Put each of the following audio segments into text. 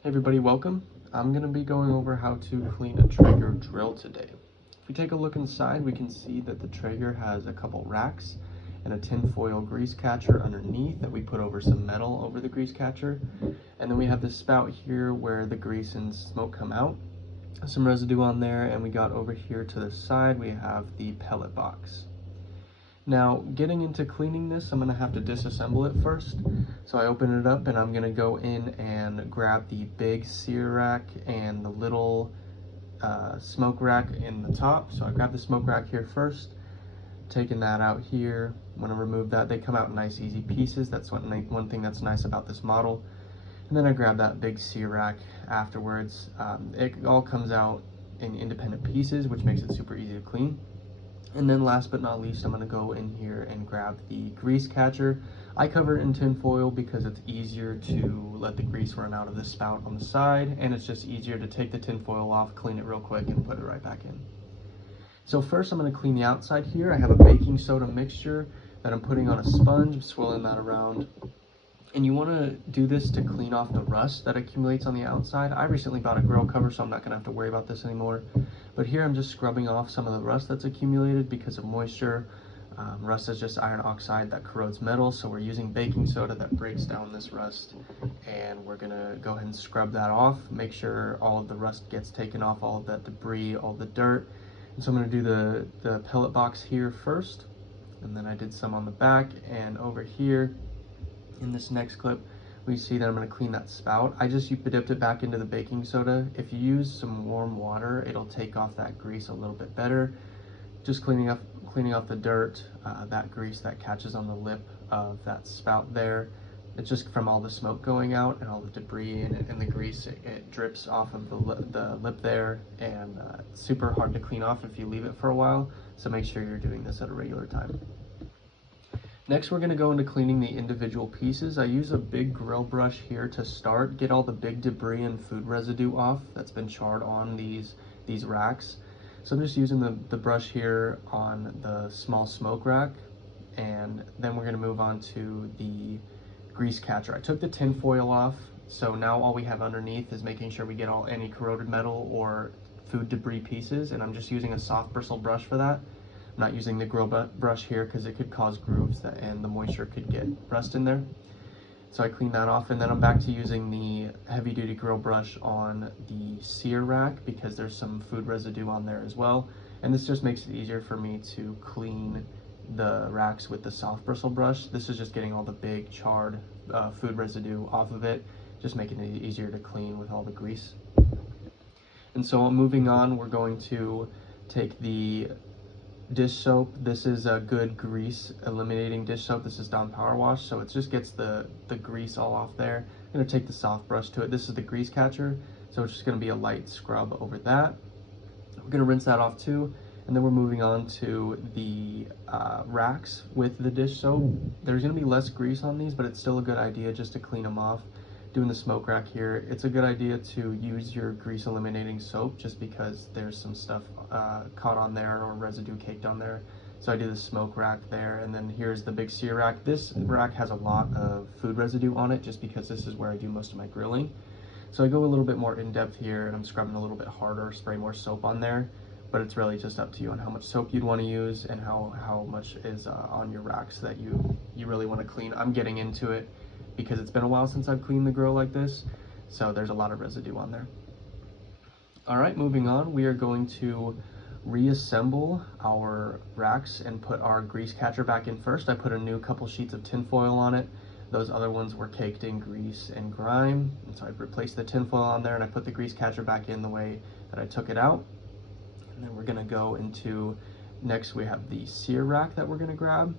Hey everybody, welcome. I'm going to be going over how to clean a Traeger drill today. If we take a look inside, we can see that the Traeger has a couple racks and a tinfoil grease catcher underneath that we put over some metal over the grease catcher. And then we have this spout here where the grease and smoke come out. Some residue on there, and we got over here to the side, we have the pellet box. Now, getting into cleaning this, I'm going to have to disassemble it first. So I open it up and I'm going to go in and grab the big sear rack and the little smoke rack in the top. So I grab the smoke rack here first, taking that out here. I'm going to remove that. They come out in nice easy pieces. That's one thing that's nice about this model. And then I grab that big sear rack afterwards. It all comes out in independent pieces, which makes it super easy to clean. And then last but not least, I'm going to go in here and grab the grease catcher. I cover it in tin foil because it's easier to let the grease run out of the spout on the side, and it's just easier to take the tin foil off, clean it real quick, and put it right back in. So first I'm going to clean the outside here. I have a baking soda mixture that I'm putting on a sponge. I'm swirling that around. And you want to do this to clean off the rust that accumulates on the outside. I recently bought a grill cover, so I'm not going to have to worry about this anymore. But here I'm just scrubbing off some of the rust that's accumulated because of moisture. Rust is just iron oxide that corrodes metal, so we're using baking soda that breaks down this rust. And we're going to go ahead and scrub that off, make sure all of the rust gets taken off, all of that debris, all the dirt. And so I'm going to do the pellet box here first, and then I did some on the back and over here. In this next clip, we see that I'm going to clean that spout. I just dipped it back into the baking soda. If you use some warm water, it'll take off that grease a little bit better. Just cleaning off the dirt, that grease that catches on the lip of that spout there. It's just from all the smoke going out and all the debris and the grease. It drips off of the lip there, and it's super hard to clean off if you leave it for a while. So make sure you're doing this at a regular time. Next, we're going to go into cleaning the individual pieces. I use a big grill brush here to start, get all the big debris and food residue off that's been charred on these racks. So I'm just using the brush here on the small smoke rack, and then we're going to move on to the grease catcher. I took the tin foil off, so now all we have underneath is making sure we get any corroded metal or food debris pieces, and I'm just using a soft bristle brush for that. I'm not using the grill brush here because it could cause grooves and the moisture could get rust in there. So I clean that off, and then I'm back to using the heavy duty grill brush on the sear rack because there's some food residue on there as well. And this just makes it easier for me to clean the racks with the soft bristle brush. This is just getting all the big charred food residue off of it, just making it easier to clean with all the grease. And so moving on, we're going to take the dish soap. This is a good grease eliminating dish soap. This is Dawn Power Wash, so it just gets the grease all off there. I'm going to take the soft brush to it. This is the grease catcher, so it's just going to be a light scrub over that. We're going to rinse that off too, and then we're moving on to the racks with the dish soap. There's going to be less grease on these, but it's still a good idea just to clean them off. Doing the smoke rack here, it's a good idea to use your grease eliminating soap just because there's some stuff caught on there or residue caked on there. So I do the smoke rack there, and then here's the big sear rack. This rack has a lot of food residue on it just because this is where I do most of my grilling. So I go a little bit more in depth here, and I'm scrubbing a little bit harder, spray more soap on there, but it's really just up to you on how much soap you'd want to use and how much is on your racks that you really want to clean. I'm getting into it because it's been a while since I've cleaned the grill like this, so there's a lot of residue on there. All right, moving on, we are going to reassemble our racks and put our grease catcher back in first. I put a new couple sheets of tin foil on it. Those other ones were caked in grease and grime, and so I replaced the tin foil on there, and I put the grease catcher back in the way that I took it out. And then we're gonna go into, next we have the sear rack that we're gonna grab.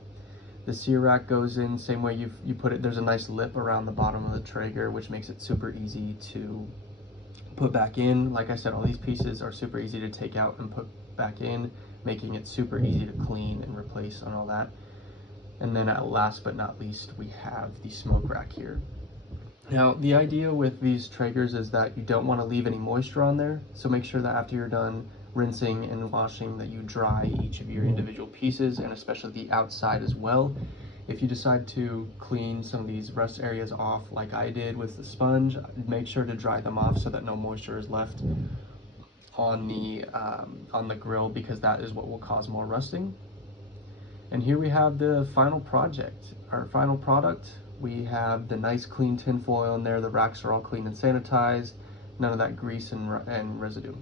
The sear rack goes in same way you put it. There's a nice lip around the bottom of the Traeger, which makes it super easy to put back in. Like I said, all these pieces are super easy to take out and put back in, making it super easy to clean and replace and all that. And then last but not least, we have the smoke rack here. Now, the idea with these Traegers is that you don't want to leave any moisture on there, so make sure that after you're done rinsing and washing that you dry each of your individual pieces, and especially the outside as well. If you decide to clean some of these rust areas off like I did with the sponge, make sure to dry them off so that no moisture is left on the grill, because that is what will cause more rusting. And here we have the final project, our final product. We have the nice clean tin foil in there. The racks are all clean and sanitized, none of that grease and residue.